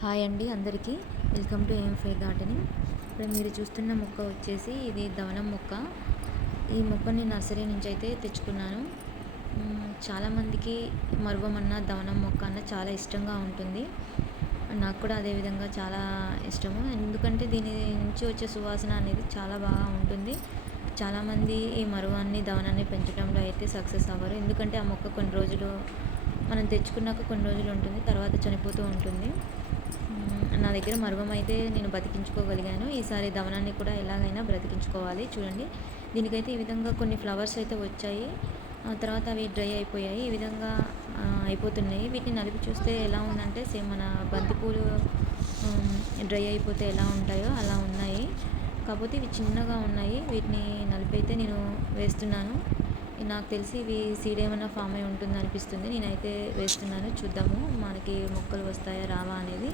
Hi అండి అందరికీ. Welcome to ఎంఫై గార్డెనింగ్. ఇప్పుడు మీరు చూస్తున్న మొక్క వచ్చేసి ఇది ధవనం మొక్క. ఈ మొక్కని నర్సరీ నుంచి అయితే తెచ్చుకున్నాను. చాలామందికి మరువమన్న ధవనం మొక్క అన్న చాలా ఇష్టంగా ఉంటుంది. నాకు కూడా అదేవిధంగా చాలా ఇష్టము. ఎందుకంటే దీని నుంచి వచ్చే సువాసన అనేది చాలా బాగా ఉంటుంది. చాలామంది ఈ మరువాన్ని దవనాన్ని పెంచడంలో అయితే సక్సెస్ అవ్వరు. ఎందుకంటే ఆ మొక్క కొన్ని రోజులు మనం తెచ్చుకున్నాక కొన్ని రోజులు ఉంటుంది తర్వాత చనిపోతూ ఉంటుంది. నా దగ్గర మరువం అయితే నేను బతికించుకోగలిగాను. ఈసారి దవనాన్ని కూడా ఎలాగైనా బ్రతికించుకోవాలి. చూడండి. దీనికైతే ఈ విధంగా కొన్ని ఫ్లవర్స్ అయితే వచ్చాయి. ఆ తర్వాత అవి డ్రై అయిపోయాయి. ఈ విధంగా అయిపోతున్నాయి. వీటిని నలిపి చూస్తే ఎలా ఉందంటే సేమ్ మన బంతిపూలు డ్రై అయిపోతే ఎలా ఉంటాయో అలా ఉన్నాయి. కాకపోతే ఇవి చిన్నగా ఉన్నాయి. వీటిని నలిపైతే నేను వేస్తున్నాను. నాకు తెలిసి ఇవి సీడ్ ఏమైనా ఫామ్ అయి ఉంటుంది అనిపిస్తుంది నేనైతే వేస్తున్నాను. చూద్దాము. మనకి మొక్కలు వస్తాయా రావా అనేది.